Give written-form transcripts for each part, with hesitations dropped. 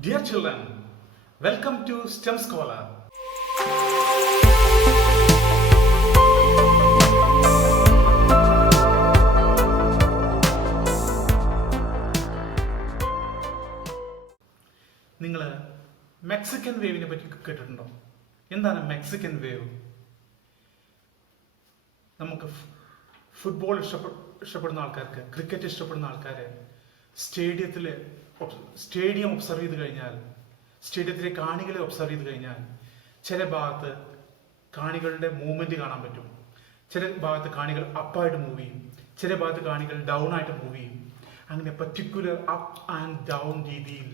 Dear children, welcome to STEM Scholar. നിങ്ങൾ മെക്സിക്കൻ വേവിനെ പറ്റി കേട്ടിട്ടുണ്ടോ? എന്താണ് മെക്സിക്കൻ വേവ്? നമുക്ക് ഫുട്ബോൾ ഇഷ്ടപ്പെടുന്ന ആൾക്കാർക്ക്, ക്രിക്കറ്റ് ഇഷ്ടപ്പെടുന്ന ആൾക്കാർ സ്റ്റേഡിയം ഒബ്സർവ് ചെയ്ത് കഴിഞ്ഞാൽ, സ്റ്റേഡിയത്തിലെ കാണികളെ ഒബ്സർവ് ചെയ്ത് കഴിഞ്ഞാൽ ചില ഭാഗത്ത് കാണികളുടെ മൂവ്മെന്റ് കാണാൻ പറ്റും. ചില ഭാഗത്ത് കാണികൾ അപ്പായിട്ട് മൂവ് ചെയ്യും, ചില ഭാഗത്ത് കാണികൾ ഡൗൺ ആയിട്ട് മൂവ് ചെയ്യും. അങ്ങനെ പർട്ടിക്കുലർ അപ്പ് ആൻഡ് ഡൗൺ രീതിയിൽ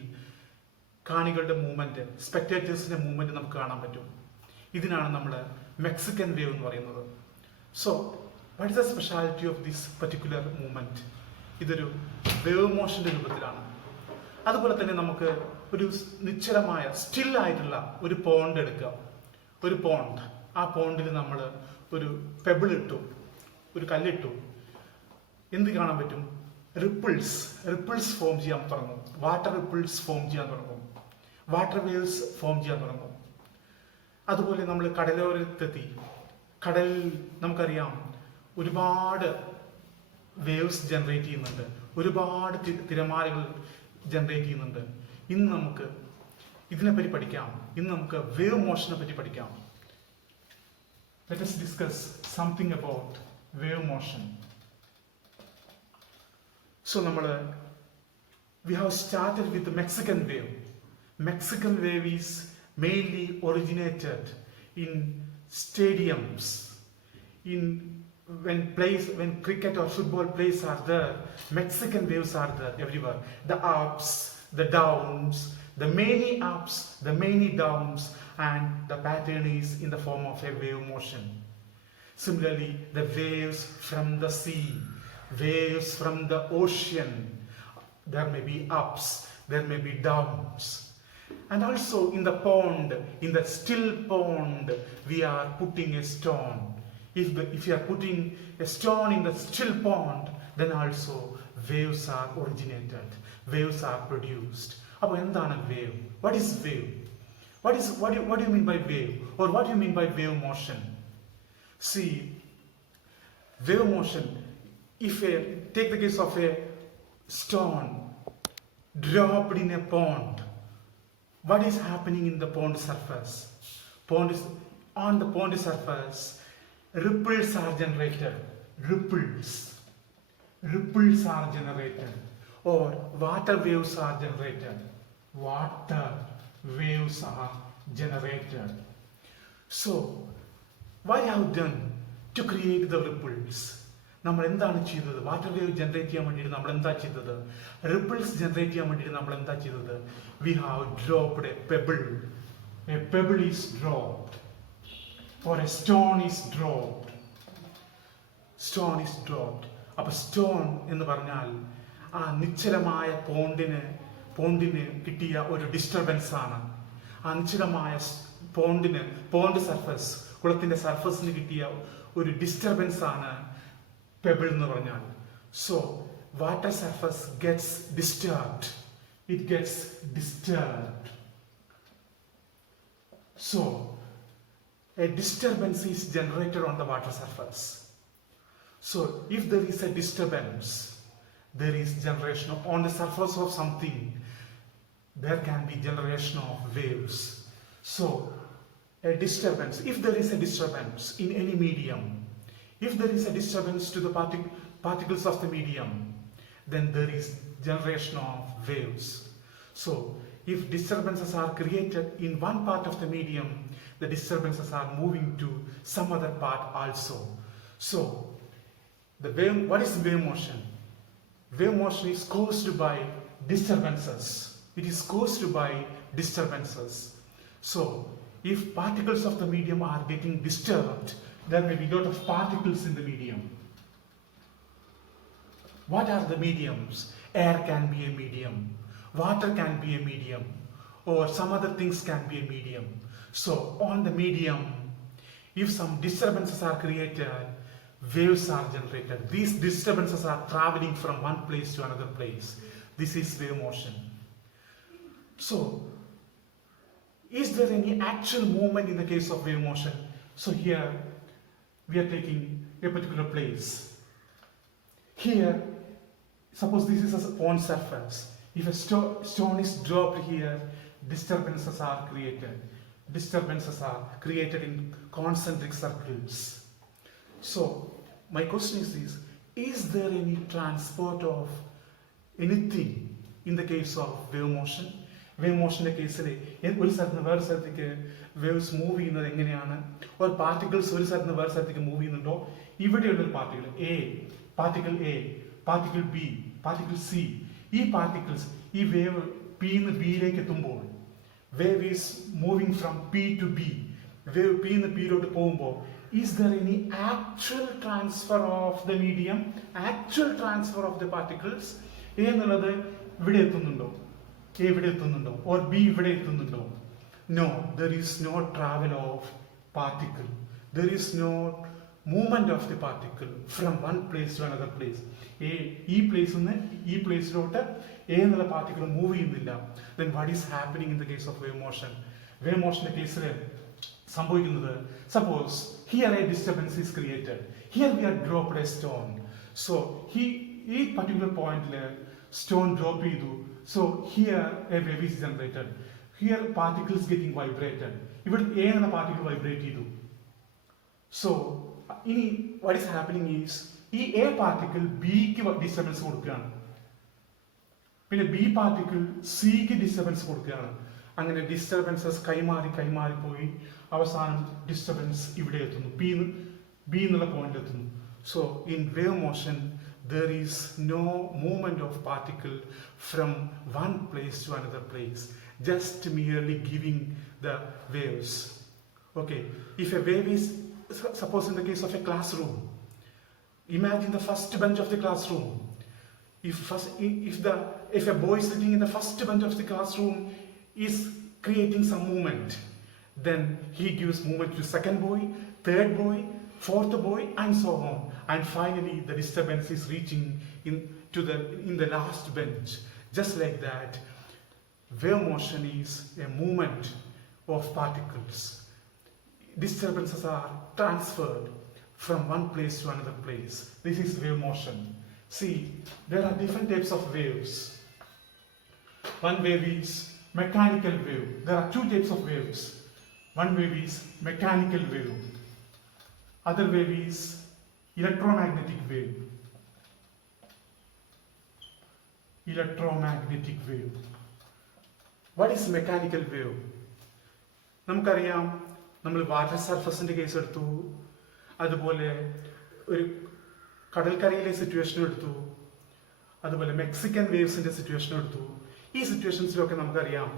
കാണികളുടെ മൂവ്മെന്റ്, സ്പെക്ടേറ്റേഴ്സിന്റെ മൂവ്മെന്റ് നമുക്ക് കാണാൻ പറ്റും. ഇതിനാണ് നമ്മൾ മെക്സിക്കൻ വേവ് എന്ന് പറയുന്നത്. So what is the speciality of this particular movement? ഇതൊരു വേവ് മോഷന്റെ രൂപത്തിലാണ്. അതുപോലെ തന്നെ നമുക്ക് ഒരു നിശ്ചലമായ സ്റ്റിൽ ആയിട്ടുള്ള ഒരു പോണ്ട് എടുക്കുക. ഒരു പോണ്ട്, ആ പോണ്ടിൽ നമ്മൾ ഒരു പെബിൾ ഇട്ടു, ഒരു കല്ലിട്ടു. എന്ത് കാണാൻ പറ്റും? റിപ്പിൾസ് ഫോം ചെയ്യാൻ തുടങ്ങും. വാട്ടർ റിപ്പിൾസ് ഫോം ചെയ്യാൻ തുടങ്ങും. വാട്ടർ വേവ്സ് ഫോം ചെയ്യാൻ തുടങ്ങും. അതുപോലെ നമ്മൾ കടലോരത്തെത്തി. കടലിൽ നമുക്കറിയാം ഒരുപാട് വേവ്സ് ജനറേറ്റ് ചെയ്യുന്നുണ്ട്, ഒരുപാട് തിരമാലകൾ ജനറേറ്റ് ചെയ്യുന്നുണ്ട്. ഇന്ന് നമുക്ക് ഇതിനെപ്പറ്റി പഠിക്കാം. ഇന്ന് നമുക്ക് വേവ് മോഷനെ പറ്റി പഠിക്കാം. Let us discuss something about wave motion. So we have started with the Mexican wave. Mexican wave is mainly originated in stadiums, when cricket or football plays are there, Mexican waves are there everywhere. The ups, the downs, the many ups, the many downs, and the pattern is in the form of a wave motion. Similarly, the waves from the sea, waves from the ocean, there may be ups, there may be downs. And also in the pond, in the still pond, we are putting a stone. If you are putting a stone in the still pond, then also waves are originated, waves are produced. അപ്പോൾ എന്താണ് wave? What is wave? What do you mean by wave? Or what do you mean by wave motion? See, wave motion, take the case of a stone dropped in a pond. What is happening in the pond surface? On the pond surface, ripples are generated. Ripples are generated. Or water waves are generated. Water waves are generated. So, what have you done to create the ripples? നമ്മൾ എന്താണ് ചെയ്തത്? Water wave generate ചെയ്യാൻ വേണ്ടിയിട്ട് നമ്മൾ എന്താ ചെയ്തത്? Ripples generate ചെയ്യാൻ വേണ്ടിയിട്ട് നമ്മൾ എന്താ ചെയ്തത്? We have dropped a pebble. A pebble is dropped. Or a stone is dropped. Stone is dropped. അപ്പൊ സ്റ്റോൺ എന്ന് പറഞ്ഞാൽ ആ നിശ്ചലമായ പോണ്ടിന് കിട്ടിയ ഒരു ഡിസ്റ്റർബൻസ് ആണ്. ആ നിശ്ചലമായ പോണ്ട് സർഫസ്, കുളത്തിന്റെ സർഫസിന് കിട്ടിയ ഒരു ഡിസ്റ്റർബൻസ് ആണ് പെബിൾ എന്ന് പറഞ്ഞാൽ. So water surface gets disturbed. It gets disturbed. So, a disturbance is generated on the water surface. So, if there is a disturbance, there is generation on the surface of something. There can be generation of waves. So, a disturbance. If there is a disturbance in any medium, if there is a disturbance to the particles of the medium, then there is generation of waves. So, if disturbances are created in one part of the medium, the disturbances are moving to some other part also. So, what is wave motion? Wave motion is caused by disturbances. It is caused by disturbances. So, if particles of the medium are getting disturbed, there may be a lot of particles in the medium. What are the mediums? Air can be a medium, water can be a medium, or some other things can be a medium. So on the medium, if some disturbances are created, waves are generated. These disturbances are traveling from one place to another place. This is wave motion. So, is there any actual movement in the case of wave motion? So here we are taking a particular place. Here, suppose this is a pond surface. If a stone is dropped here, disturbances are created. Disturbances are created in concentric circles. So, my question is there any transport of anything in the case of wave motion? Wave മോഷൻ്റെ കേസിൽ ഒരു സ്ഥലത്ത് നിന്ന് വേറെ സ്ഥലത്തേക്ക് waves move ചെയ്യുന്നത് എങ്ങനെയാണ്? ഒരു പാർട്ടിക്കിൾസ് ഒരു സ്ഥലത്ത് നിന്ന് വേറെ സ്ഥലത്തേക്ക് മൂവ് ചെയ്യുന്നുണ്ടോ? ഇവിടെയുള്ളൊരു particle A, particle B, particle C, ഈ പാർട്ടിക്കിൾസ് ഈ വേവ് പിന്ന് ബിയിലേക്ക് എത്തുമ്പോൾ wave is moving from P to B, wave പിന്ന് ബിയിലോട്ട് പോകുമ്പോൾ is there any actual transfer of the medium, actual transfer of the particles? A എന്നുള്ളത് ഇവിടെ എത്തുന്നുണ്ടോ? A ഇവിടെ എത്തുന്നുണ്ടോ? Or B ഇവിടെ എത്തുന്നുണ്ടോ? No, there is no travel of particle. There is no movement of the particle from one place to another place. ഈ പ്ലേസിൽ നിന്ന് ഈ പ്ലേസിലോട്ട് A എന്നുള്ള പാർട്ടിക്കിൾ മൂവ് ചെയ്യുന്നില്ല. Then what is happening in the case of wave motion? Wave motion കേസിൽ സംഭവിക്കുന്നത്, suppose here a disturbance is created. Here we are dropped a stone. So ഈ particular പോയിന്റിൽ stone drop ചെയ്തു. So here a wave is generated. Here particles getting vibrated. ഇവിടെ A എന്ന particle vibrate ചെയ്തു. So ഇനി what is happening is ഈ A particle Bക്ക് ഡിസ്റ്റർബൻസ് കൊടുക്കുകയാണ്, പിന്നെ B പാർട്ടിക്കിൾ Cക്ക് ഡിസ്റ്റർബൻസ് കൊടുക്കുകയാണ്. അങ്ങനെ ഡിസ്റ്റർബൻസസ് കൈമാറി പോയി അവസാനം ഡിസ്റ്റർബൻസ് ഇവിടെ എത്തുന്നു, ബി എന്നുള്ള പോയിന്റ് എത്തുന്നു. So in wave motion there is no movement of particle from one place to another place, just merely giving the waves. Okay, if a wave is, suppose in the case of a classroom, imagine the first bench of the classroom. If a boy sitting in the first bench of the classroom is creating some movement, then he gives movement to second boy, third boy, fourth boy, and so on. And finally the disturbance is reaching in the last bench. Just like that, wave motion is a movement of particles. Disturbances are transferred from one place to another place. This is wave motion. See, there are different types of waves. One wave is mechanical wave. There are two types of waves. One wave is mechanical wave. Other wave is electromagnetic wave. Electromagnetic wave. What is mechanical wave? നമുക്കറിയാം, നമ്മൾ വാട്ടർ സർഫസിന്റെ കേസ് എടുത്തു, അതുപോലെ ഒരു കടൽക്കരയിലെ സിറ്റുവേഷൻ എടുത്തു, അതുപോലെ മെക്സിക്കൻ വേവ്സിന്റെ സിറ്റുവേഷൻ എടുത്തു. ഈ സിറ്റുവേഷൻസിലൊക്കെ നമുക്കറിയാം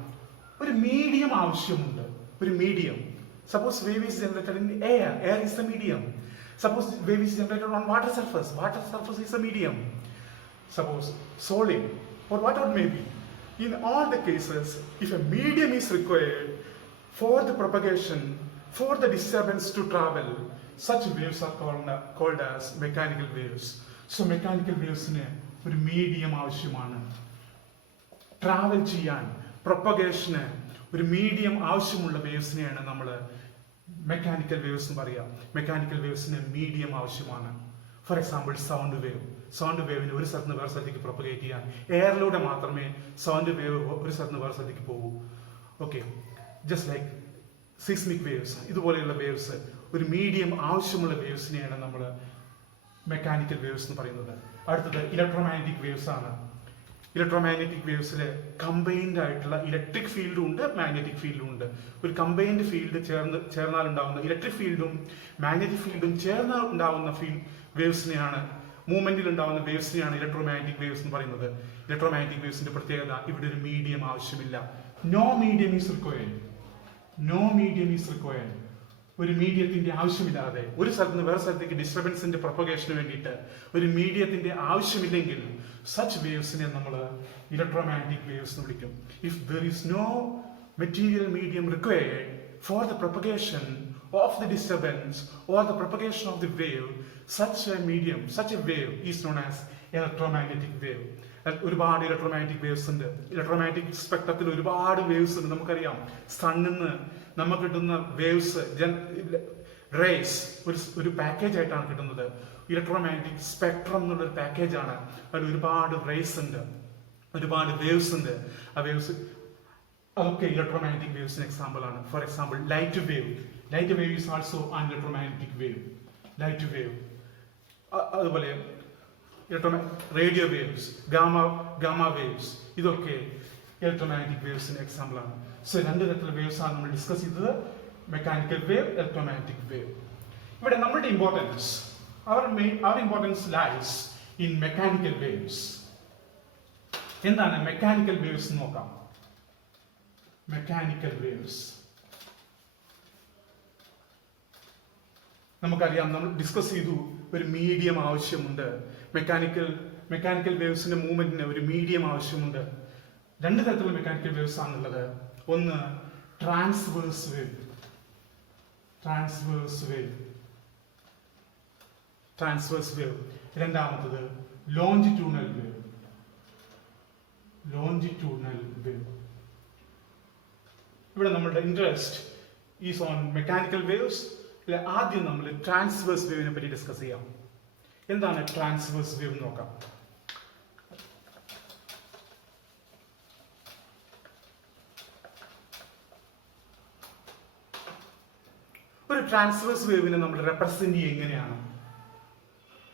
ഒരു മീഡിയം ആവശ്യമുണ്ട്. ഒരു medium. Suppose wave is generated in air. Air is the medium. Suppose wave is generated on water surface. Water surface is a medium. Suppose solid or whatever may be. In all the cases, if a medium is required for the propagation, for the disturbance to travel, such waves are called as mechanical waves. So mechanical waves ne ഒരു medium ആവശ്യമാണ്. Travel ചെയ്യാൻ, പ്രൊപ്പഗേഷന് ഒരു medium ആവശ്യമുള്ള വേവ്സിനെയാണ് നമ്മൾ mechanical waves എന്ന് പറയുക. മെക്കാനിക്കൽ വേവ്സിന് മീഡിയം ആവശ്യമാണ്. For example sound wave. Sound വേവിന് ഒരു സ്ഥലത്ത് നിന്ന് വേറെ സ്ഥലത്തേക്ക് പ്രൊപ്പഗേറ്റ് ചെയ്യാൻ എയറിലൂടെ മാത്രമേ സൗണ്ട് വേവ് ഒരു സ്ഥലത്ത് നിന്ന് വേറെ സ്ഥലത്തേക്ക് പോകൂ. Okay, just like seismic waves, ഇതുപോലെയുള്ള വേവ്സ് ഒരു മീഡിയം ആവശ്യമുള്ള വേവ്സിനെയാണ് നമ്മൾ മെക്കാനിക്കൽ വേവ്സ് എന്ന് പറയുന്നത്. അടുത്തത് ഇലക്ട്രോമാഗ്നറ്റിക് വേവ്സ് ആണ്. ഇലക്ട്രോമാഗ്നറ്റിക് വേവ്സിൽ കമ്പൈൻഡ് ആയിട്ടുള്ള ഇലക്ട്രിക് ഫീൽഡും ഉണ്ട്, മാഗ്നറ്റിക് ഫീൽഡും ഉണ്ട്. ഒരു കമ്പൈൻഡ് ഫീൽഡ് ചേർന്നാൽ ഉണ്ടാകുന്ന ഇലക്ട്രിക് ഫീൽഡും മാഗ്നറ്റിക് ഫീൽഡും ചേർന്നാൽ ഉണ്ടാകുന്ന വേവ്സിനെയാണ്, മൂവ്മെന്റിൽ ഉണ്ടാകുന്ന വേവ്സിനെയാണ് ഇലക്ട്രോമാഗ്നറ്റിക് വേവ്സ് എന്ന് പറയുന്നത്. ഇലക്ട്രോമാഗ്നറ്റിക് വേവ്സിന്റെ പ്രത്യേകത, ഇവിടെ ഒരു മീഡിയം ആവശ്യമില്ല. No medium is required. No medium is required. ഒരു മീഡിയത്തിന്റെ ആവശ്യമില്ലാതെ ഒരു സ്ഥലത്ത് നിന്ന് വേറെ സ്ഥലത്തേക്ക് ഡിസ്റ്റർബൻസിന്റെ പ്രൊപ്പഗേഷന് വേണ്ടിയിട്ട് ഒരു മീഡിയത്തിന്റെ ആവശ്യമില്ലെങ്കിൽ സച്ച് വേവ്സിനെ നമ്മൾ ഇലക്ട്രോമാഗ്നറ്റിക് വേവ്സ് എന്ന് വിളിക്കും. If there is no material medium required for the propagation of the disturbance or the propagation of the wave, such a medium, such a wave is known as electromagnetic wave. ഒരുപാട് electromagnetic waves ഉണ്ട്. ഇലക്ട്രോമാഗ്നറ്റിക് സ്പെക്ട്രത്തിൽ ഒരുപാട് വേവ്സ് ഉണ്ട്. നമുക്കറിയാം സണ്ണിൽ നിന്ന് നമുക്ക് കിട്ടുന്ന വേവ്സ് റേസ് ഒരു പാക്കേജ് ആയിട്ടാണ് കിട്ടുന്നത്. ഇലക്ട്രോമാഗ്നറ്റിക് സ്പെക്ട്രം എന്നുള്ളൊരു പാക്കേജാണ്. അതിൽ ഒരുപാട് റേസ് ഉണ്ട്, ഒരുപാട് വേവ്സ് ഉണ്ട്. ആ വേവ്സ് അതൊക്കെ ഇലക്ട്രോമാഗ്നറ്റിക് വേവ്സിന് എക്സാമ്പിൾ ആണ്. For example light wave. Light wave is also an electromagnetic wave. Light wave. അതുപോലെ റേഡിയോ വേവ്സ്, ഗാമ വേവ്സ്, ഇതൊക്കെ ഇലക്ട്രോമാഗ്നറ്റിക് വേവ്സിന് എക്സാമ്പിൾ ആണ്. സോ രണ്ട് തരത്തിലുള്ള വേവ്സ് ആണ് നമ്മൾ ഡിസ്കസ് ചെയ്തത്. Mechanical wave, electromagnetic wave. ഇവിടെ നമ്മുടെ importance, our importance lies in mechanical waves. എന്താണ് മെക്കാനിക്കൽ വേവ്സ് നോക്കാം. മെക്കാനിക്കൽ വേവ്സ് നമുക്കറിയാം, നമ്മൾ ഡിസ്കസ് ചെയ്തു, ഒരു മീഡിയം ആവശ്യമുണ്ട്. മെക്കാനിക്കൽ വേവ്സിന്റെ മൂവ്മെന്റിന് ഒരു മീഡിയം ആവശ്യമുണ്ട്. രണ്ട് തരത്തിലുള്ള മെക്കാനിക്കൽ വേവ്സ് ആണുള്ളത്. ഒന്ന് ട്രാൻസ്വേഴ്സ് വേവ്. Transverse wave. രണ്ടാമത്തത് ലോഞ്ചിറ്റ്യൂണൽ വേവ്. ഇവിടെ നമ്മളുടെ interest is on mechanical waves. ആദ്യം നമ്മൾ ട്രാൻസ്വേഴ്സ് വേവിനെ പറ്റി ഡിസ്കസ് ചെയ്യാം. എന്താണ് ട്രാൻസ്വേഴ്സ് വേവ് നോക്കാം. ഒരു ട്രാൻസ്വേഴ്സ് വേവിനെ നമ്മൾ റെപ്രസെന്റ് ചെയ്യുക എങ്ങനെയാണ്?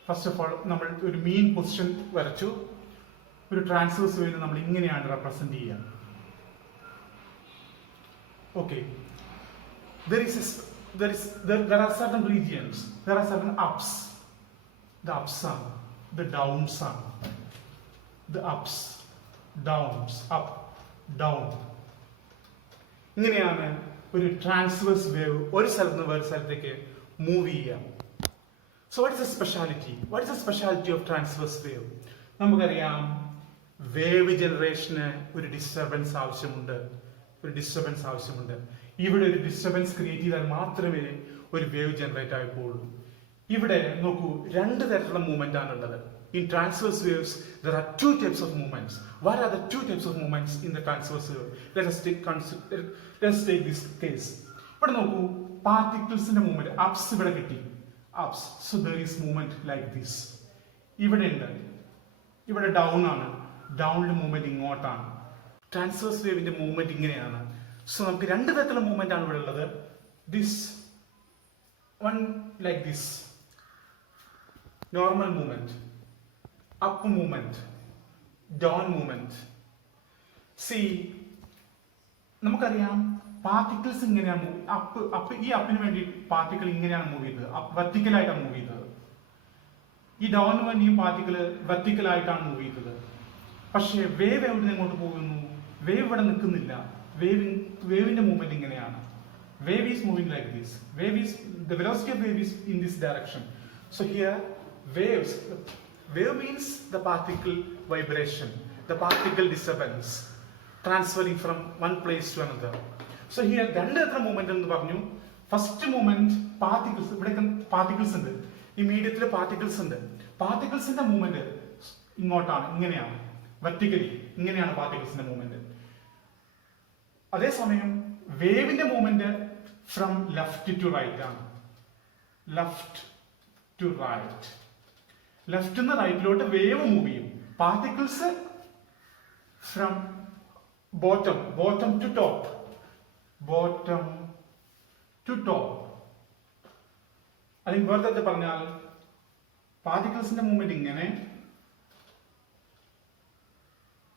ഫസ്റ്റ് ഓഫ് ഓൾ നമ്മൾ ഒരു മീൻ പൊസിഷൻ വരച്ചു. ഒരു ട്രാൻസ്വേഴ്സ് വേവിനെ നമ്മൾ ഇങ്ങനെയാണ് റെപ്രസെന്റ് ചെയ്യുക. Okay, there are certain regions, there are certain ups. The ups are, the downs are, the ups, downs, up, down. ഇങ്ങനെയാണ് ഒരു ട്രാൻസ്വേഴ്സ് വേവ് ഒരു സ്ഥലത്ത് നിന്ന് വേറെ സ്ഥലത്തേക്ക് മൂവ് ചെയ്യാം. So what is the speciality of transverse wave? നമുക്കറിയാം, വേവ് ജനറേഷന് ഒരു ഡിസ്റ്റർബൻസ് ആവശ്യമുണ്ട്. ഇവിടെ ഒരു ഡിസ്റ്റർബൻസ് ക്രിയേറ്റ് ചെയ്താൽ മാത്രമേ ഒരു വേവ് ജനറേറ്റ് ആയിപ്പോളൂ. ഇവിടെ നോക്കൂ, രണ്ട് തരത്തിലുള്ള മൂവ്മെന്റ് ആണുള്ളത്. In transverse waves, there are two types of movements. What are the two types of movements in the transverse wave? Let us take this case. ഇവിടെ നോക്കൂ, പാർട്ടിക്കിൾസിന്റെ മൂവ്മെന്റ് അപ്സ് ഇവിടെ കിട്ടി. Ups. So there is movement like this. ഇവിടെ ഉണ്ട്, ഇവിടെ ഡൗൺ ആണ്. ഡൗണിന്റെ മൂവ്മെന്റ് ഇങ്ങോട്ടാണ്. ട്രാൻസ്വേഴ്സ് വേവിന്റെ മൂവ്മെന്റ് ഇങ്ങനെയാണ്. സോ നമുക്ക് രണ്ട് തരത്തിലുള്ള മൂവ്മെന്റ് ആണ് ഇവിടെ ഉള്ളത്. This one like this, normal movement, up movement, down movement. C, നമുക്കറിയാം പാർട്ടിക്കിൾസ് ഇങ്ങനെയാണ് ഈ അപ്പിന് വേണ്ടി പാർട്ടിക്കിൾ ഇങ്ങനെയാണ് മൂവ് ചെയ്തത്, വെർട്ടിക്കലായിട്ടാണ് മൂവ് ചെയ്തത്. ഈ ഡൗണിന് വേണ്ടിയും പാർട്ടിക്കിൾ വെർട്ടിക്കലായിട്ടാണ് മൂവ് ചെയ്തത്. പക്ഷേ വേവ് എവിടെ നിന്ന് എങ്ങോട്ട് പോകുന്നു? വേവ് ഇവിടെ നിൽക്കുന്നില്ല. വേവിന്റെ മൂവ്മെന്റ് ഇങ്ങനെയാണ്. Wave is moving like this. The velocity of wave is in this direction. So here, wave means the particle vibration, the particle disturbance, transferring from one place to another. So here, രണ്ട് തരം മൂവ്മെന്റ് എന്ന് പറഞ്ഞു. First movement particles, ഇവിടെ പാർട്ടിക്കിൾസ് ഉണ്ട്, ഈ മീഡിയത്തിൽ പാർട്ടിക്കിൾസ് ഉണ്ട്. പാർട്ടിക്കിൾസിന്റെ മൂവ്മെന്റ് ഇങ്ങോട്ടാണ്, ഇങ്ങനെയാണ്, വെർട്ടിക്കലി ഇങ്ങനെയാണ് പാർട്ടിക്കിൾസിന്റെ മൂവ്മെന്റ്. അതേസമയം വേവിന്റെ movement from left to right ആണ്. ലെഫ്റ്റ് നിന്ന് റൈറ്റിലോട്ട് വേവ് മൂവ് ചെയ്യും. Particles from bottom to top. അല്ലെങ്കിൽ വേറെ പറഞ്ഞാൽ പാർട്ടിക്കിൾസിന്റെ മൂവ്മെന്റ് ഇങ്ങനെ,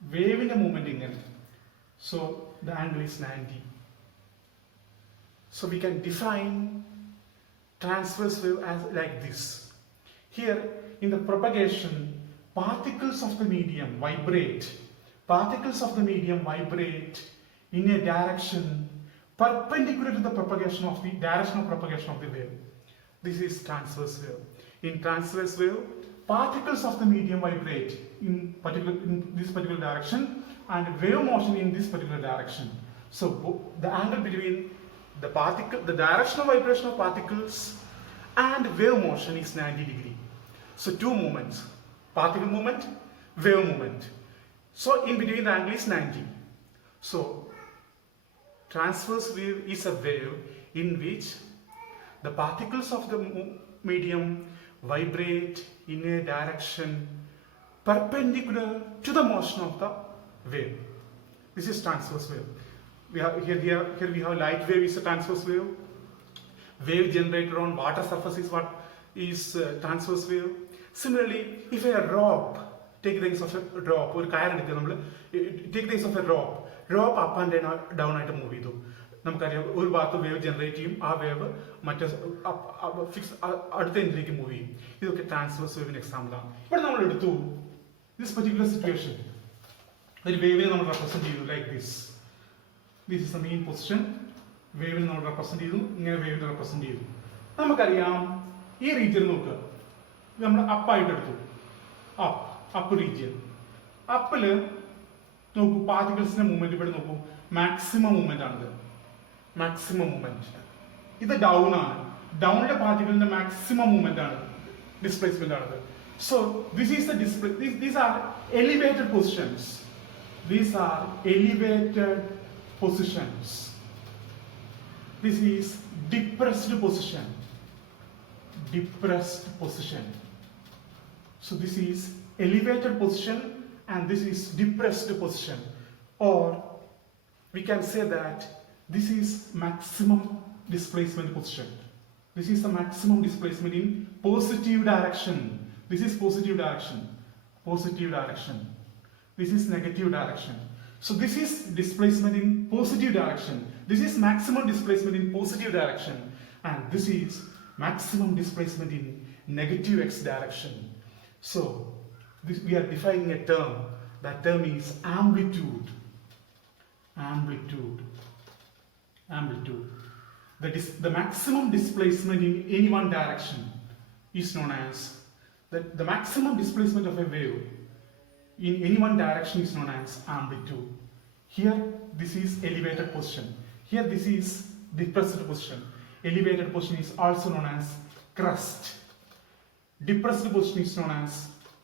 വേവിന്റെ മൂവ്മെന്റ് ഇങ്ങനെ. So the angle is 90. So we can define transverse wave as like this. Here in the propagation, particles of the medium vibrate. In a direction perpendicular to the direction of propagation of the wave. This is transverse wave. In transverse wave, particles of the medium vibrate in this particular direction, and wave motion in this particular direction. So the angle between the direction of vibration of particles and wave motion is 90 degree. So two movements, particle movement, wave movement. So in between the angle is 90. So transverse wave is a wave in which the particles of the medium vibrate in a direction perpendicular to the motion of the wave. This is transverse wave. Here we have light wave is a transverse wave. Wave generated on water surface is what is transverse wave. Similarly, if a rope, take the case of a rope, or take the case of a rope up and down ആയിട്ട് മൂവ് ചെയ്തു. നമുക്കറിയാം ഒരു ഭാഗത്ത് wave generate ചെയ്യും, ആ വേവ് മറ്റേ ഫിക്സ് അടുത്ത എൻഡിലേക്ക് മൂവ് ചെയ്യും. ഇതൊക്കെ ട്രാൻസ്വേഴ്സ് വേവിന് എക്സാമ്പിളാണ്. ഇവിടെ നമ്മൾ എടുത്തു ദിസ് പെർട്ടിക്കുലർ സിറ്റുവേഷൻ, ഒരു വേവിനെ നമ്മൾ റെപ്രസെന്റ് ചെയ്തു like this. This is the main position. വേവിനെ നമ്മൾ റെപ്രസെന്റ് ചെയ്തു, ഇങ്ങനെ വേവിനെ റെപ്രസെന്റ് ചെയ്തു. നമുക്കറിയാം ഈ റീജിയൻ നോക്കുക, നമ്മൾ അപ്പായിട്ട് എടുത്തു, അപ്പ് റീജിയൻ. അപ്പില് നോക്കൂ പാർട്ടിക്കിൾസിന്റെ മൂവ്മെന്റ് ഇവിടെ നോക്കൂ, മാക്സിമം മൂവ്മെന്റ് ആണിത്, മാക്സിമം മൂവ്മെന്റ്. ഇത് ഡൗൺ ആണ്, ഡൗണിലെ പാർട്ടിക്കിളിന്റെ മാക്സിമം മൂവ്മെന്റ് ആണ്, ഡിസ്പ്ലേസ്മെന്റ് ആണിത്. So this is the display, these are elevated positions, these are elevated positions. This is depressed position, depressed position. So this is elevated position and this is depressed position, or we can say that this is maximum displacement position. This is the maximum displacement in positive direction. This is positive direction, positive direction. This is negative direction. So this is displacement in positive direction. This is maximum displacement in positive direction, and this is maximum displacement in negative x direction. So we are defining a term. That term is amplitude. Amplitude. Amplitude. The maximum displacement in any one direction is known as the maximum displacement of a wave in any one direction is known as amplitude. Here this is elevated position. Here this is depressed position. Elevated position is also known as crest. Depressed position is known as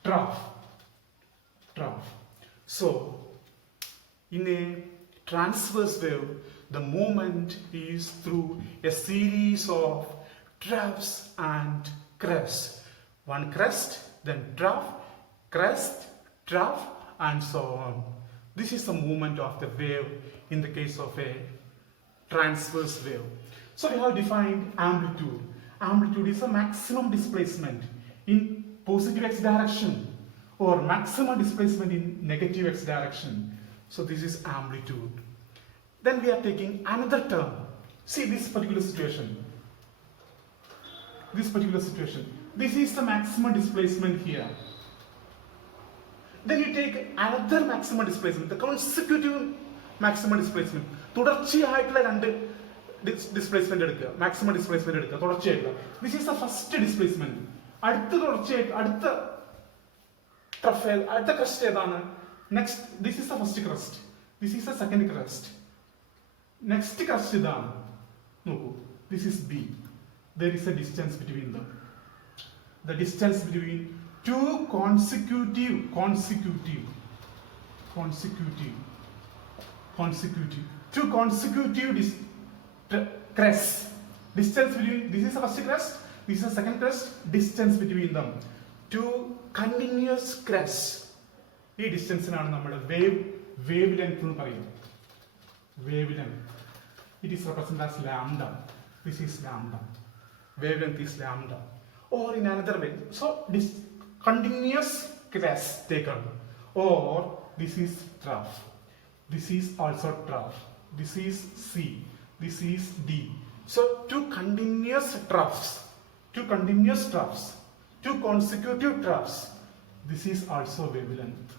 trough. Trough. So in a transverse wave, the movement is through a series of troughs and crests. One crest, then trough, crest, trough, and so on. This is the movement of the wave in the case of a transverse wave. So we have defined amplitude. Amplitude is a maximum displacement in positive x direction or maximum displacement in negative x direction. So this is amplitude. Then we are taking another term. See this particular situation. This particular situation. This is the maximum displacement here. Then you take another maximum displacement, the consecutive maximum displacement. തുടർച്ചയായിട്ടുള്ള രണ്ട് ഡിസ്പ്ലേസ്മെന്റ് എടുക്കുക, maximum displacement എടുക്കുക തുടർച്ചയായിട്ടുള്ള. This is the first displacement. അടുത്ത crest ഏതാണ്? Next this is the first crest, this is the second crest. Next crest ഇതാണ്, നോക്കൂ, this is B. There is a distance between them. The distance between two consecutive crests. Distance between, this is the first crest, this is the second crest, distance between them. Two continuous crests. ഈ ഡിസ്റ്റൻസിനാണ് നമ്മുടെ wave length എന്ന് പറയുന്നത്. Wave length. It is represented as lambda. This is lambda. Wavelength is lambda. Or in another way, so this continuous crest taken, or this is trough. This is also trough. This is C. This is D. So two continuous troughs, two consecutive troughs. This is also wavelength.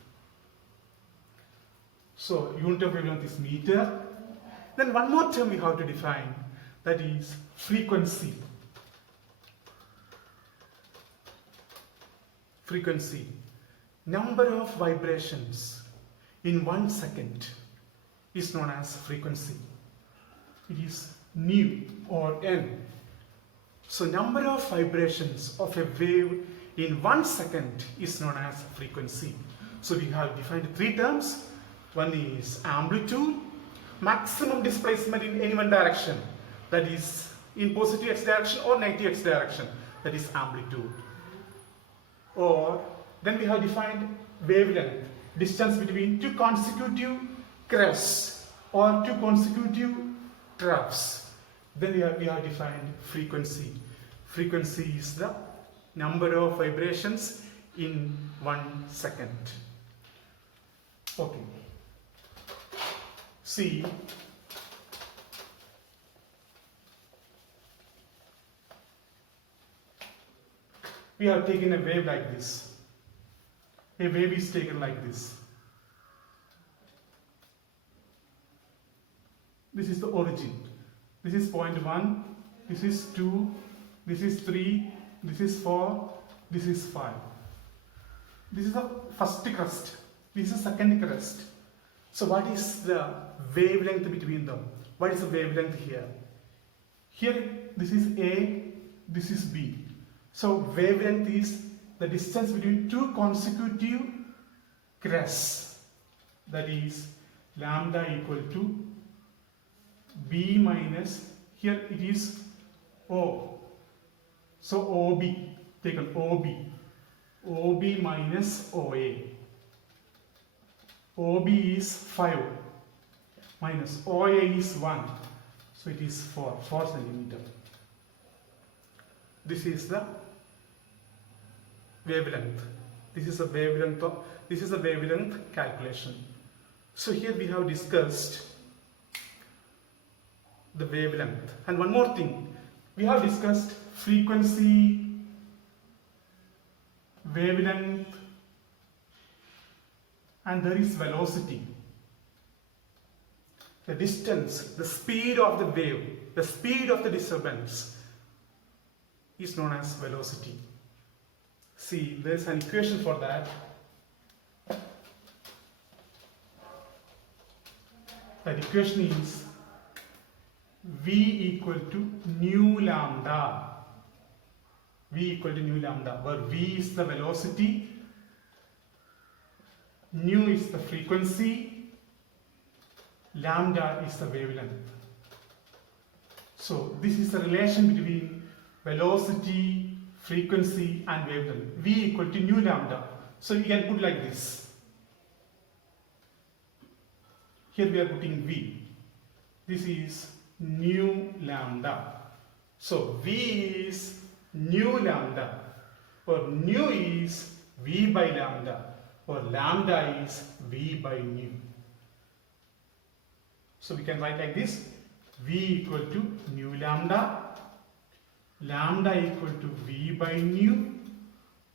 So unit of wavelength is meter. Then one more term we have to define, that is frequency. Frequency. Number of vibrations in 1 second is known as frequency. It is nu or n. So number of vibrations of a wave in 1 second is known as frequency. So we have defined three terms. One is amplitude, maximum displacement in any one direction, that is in positive x direction or negative x direction, that is amplitude. Or then we have defined wavelength, distance between two consecutive crests or two consecutive troughs. Then we have defined frequency. Frequency is the number of vibrations in 1 second. Okay. See, we have taken a wave like this. A wave is taken like this. This is the origin. This is point 1, this is 2, this is 3, this is 4, this is 5. This is the first crest, this is the second crest. So what is the wavelength between them? What is the wavelength here? Here this is A, this is B. So wavelength is the distance between two consecutive crests. That is lambda equal to B minus, here it is O. So OB, taken OB. OB minus OA. OB is 5 minus OA is 1. So it is 4 centimeter. This is the wavelength. This is a wavelength calculation. So here we have discussed the wavelength. And one more thing, we have discussed frequency, wavelength, and there is velocity. The distance, the speed of the wave, the speed of the disturbance is known as velocity. See, there is an equation for that. That equation is V equal to nu lambda. V equal to nu lambda, where V is the velocity, nu is the frequency, lambda is the wavelength. So this is the relation between velocity, frequency and wavelength. V equal to nu lambda. So you can put like this. Here we are putting V. This is nu lambda. So V is nu lambda, or nu is V by lambda, or lambda is V by nu. So we can write like this: V equal to nu lambda, lambda equal to V by nu,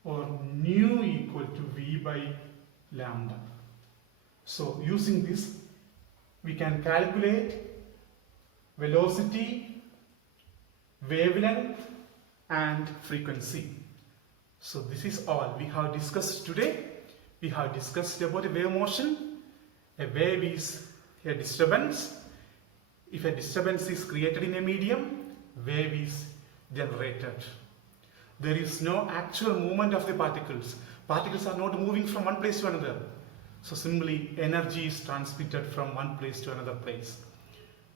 or nu equal to V by lambda. So using this, we can calculate velocity, wavelength and frequency. So this is all we have discussed today. We have discussed about a wave motion. A wave is a disturbance. If a disturbance is created in a medium, wave is generated. There is no actual movement of the particles. Particles are not moving from one place to another. So simply energy is transmitted from one place to another place.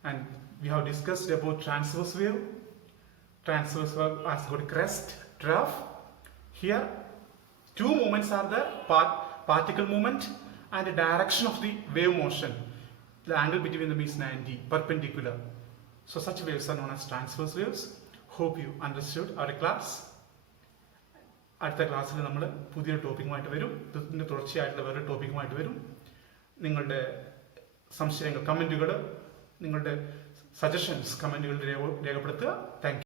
And we have discussed about transverse wave. Transverse wave has got crest, trough. Here two movements are there, particle movement and the direction of the wave motion. The angle between them is 90, perpendicular. So such waves are known as transverse waves. Hope you understood our class. അടുത്ത ക്ലാസ്സിൽ നമ്മൾ പുതിയൊരു ടോപ്പിക്കുമായിട്ട് വരും. ഇതിൻ്റെ തുടർച്ചയായിട്ടുള്ള വേറൊരു ടോപ്പിക്കുമായിട്ട് വരും. നിങ്ങളുടെ സംശയങ്ങൾ, കമൻറ്റുകൾ, നിങ്ങളുടെ സജഷൻസ് കമൻറ്റുകളിൽ രേഖപ്പെടുത്തുക. Thank you.